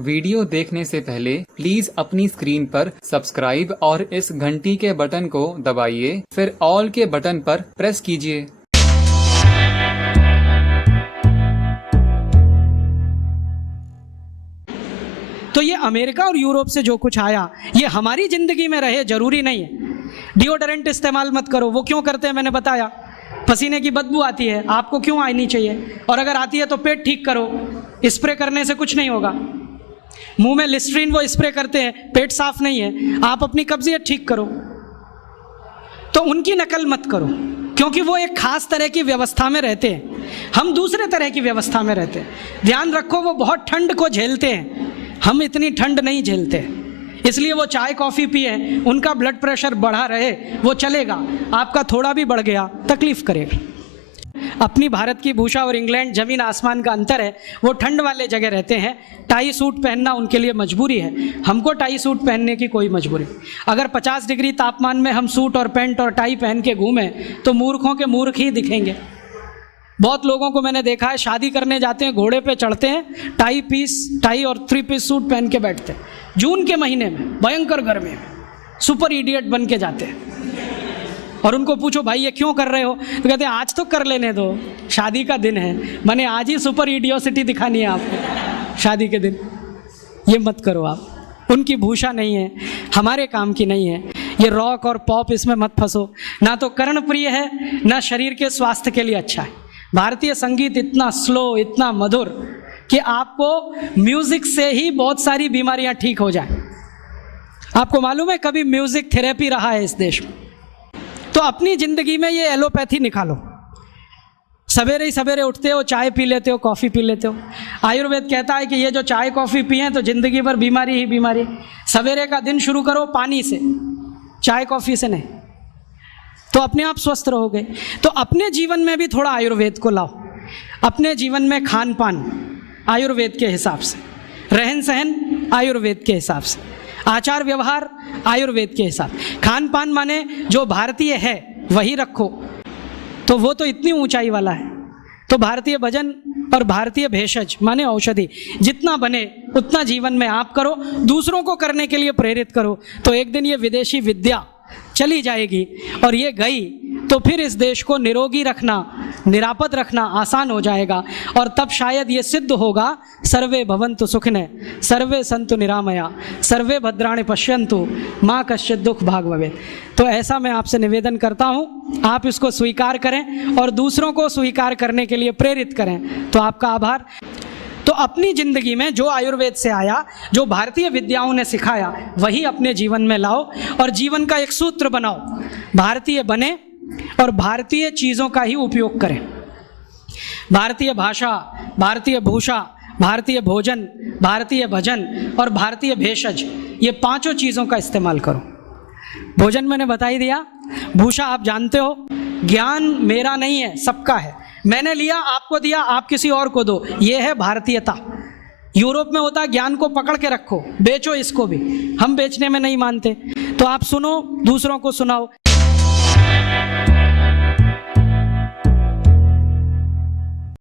Video देखने से पहले प्लीज अपनी स्क्रीन पर सब्सक्राइब और इस घंटी के बटन को दबाइए, फिर ऑल के बटन पर प्रेस कीजिए। तो ये अमेरिका और यूरोप से जो कुछ आया ये हमारी जिंदगी में रहे जरूरी नहीं है। डिओडोरेंट इस्तेमाल मत करो, वो क्यों करते हैं मैंने बताया। पसीने की बदबू आती है, आपको क्यों आनी चाहिए, और अगर आती है तो पेट ठीक करो, स्प्रे करने से कुछ नहीं होगा। मुंह में लिस्ट्रीन वो स्प्रे करते हैं, पेट साफ नहीं है, आप अपनी कब्जियत ठीक करो। तो उनकी नकल मत करो, क्योंकि वो एक खास तरह की व्यवस्था में रहते हैं, हम दूसरे तरह की व्यवस्था में रहते हैं। ध्यान रखो, वो बहुत ठंड को झेलते हैं, हम इतनी ठंड नहीं झेलते, इसलिए वो चाय कॉफ़ी पिए, उनका ब्लड प्रेशर बढ़ा रहे वो चलेगा, आपका थोड़ा भी बढ़ गया तकलीफ करेगा। अपनी भारत की भूषा और इंग्लैंड जमीन आसमान का अंतर है। वो ठंड वाले जगह रहते हैं, टाई सूट पहनना उनके लिए मजबूरी है, हमको टाई सूट पहनने की कोई मजबूरी। अगर 50 डिग्री तापमान में हम सूट और पैंट और टाई पहन के घूमें तो मूर्खों के मूर्ख ही दिखेंगे। बहुत लोगों को मैंने देखा है, शादी करने जाते हैं, घोड़े पे चढ़ते हैं, टाई और 3 पीस सूट पहन के बैठते हैं, जून के महीने में भयंकर गर्मी में सुपर इडियट बन के जाते हैं। और उनको पूछो भाई ये क्यों कर रहे हो, तो कहते हैं आज तो कर लेने दो, शादी का दिन है, मैंने आज ही सुपर इडियोसिटी दिखानी है आपको शादी के दिन। ये मत करो आप, उनकी भूषा नहीं है, हमारे काम की नहीं है। ये रॉक और पॉप इसमें मत फंसो, ना तो कर्णप्रिय है ना शरीर के स्वास्थ्य के लिए अच्छा है। भारतीय संगीत इतना स्लो, इतना मधुर कि आपको म्यूजिक से ही बहुत सारी बीमारियां ठीक हो जाएं। आपको मालूम है कभी म्यूजिक थेरेपी रहा है इस देश में। तो अपनी जिंदगी में ये एलोपैथी निकालो। सवेरे ही सवेरे उठते हो, चाय पी लेते हो, कॉफ़ी पी लेते हो। आयुर्वेद कहता है कि ये जो चाय कॉफ़ी पिए तो जिंदगी भर बीमारी ही बीमारी। सवेरे का दिन शुरू करो पानी से, चाय कॉफ़ी से नहीं, तो अपने आप स्वस्थ रहोगे। तो अपने जीवन में भी थोड़ा आयुर्वेद को लाओ, अपने जीवन में खान पान आयुर्वेद के हिसाब से, रहन सहन आयुर्वेद के हिसाब से, आचार व्यवहार आयुर्वेद के हिसाब। खान पान माने जो भारतीय है वही रखो, तो वो तो इतनी ऊंचाई वाला है। तो भारतीय भजन और भारतीय भेषज माने औषधि, जितना बने उतना जीवन में आप करो, दूसरों को करने के लिए प्रेरित करो। तो एक दिन ये विदेशी विद्या चली जाएगी, और ये गई तो फिर इस देश को निरोगी रखना, निरापद रखना आसान हो जाएगा। और तब शायद ये सिद्ध होगा, सर्वे भवन्तु सुखिनः सर्वे सन्तु निरामया सर्वे भद्राणि पश्यन्तु माँ कश्चित् दुःख भाग् भवेत्। तो ऐसा मैं आपसे निवेदन करता हूँ, आप इसको स्वीकार करें और दूसरों को स्वीकार करने के लिए प्रेरित करें। तो आपका आभार। तो अपनी जिंदगी में जो आयुर्वेद से आया, जो भारतीय विद्याओं ने सिखाया, वही अपने जीवन में लाओ और जीवन का एक सूत्र बनाओ, भारतीय बने और भारतीय चीज़ों का ही उपयोग करें। भारतीय भाषा, भारतीय भूषा, भारतीय भोजन, भारतीय भजन और भारतीय भेषज, ये 5 चीज़ों का इस्तेमाल करो। भोजन मैंने बता ही दिया, भूषा आप जानते हो, ज्ञान मेरा नहीं है सबका है, मैंने लिया आपको दिया, आप किसी और को दो, ये है भारतीयता। यूरोप में होता ज्ञान को पकड़ के रखो, बेचो इसको भी, हम बेचने में नहीं मानते। तो आप सुनो, दूसरों को सुनाओ।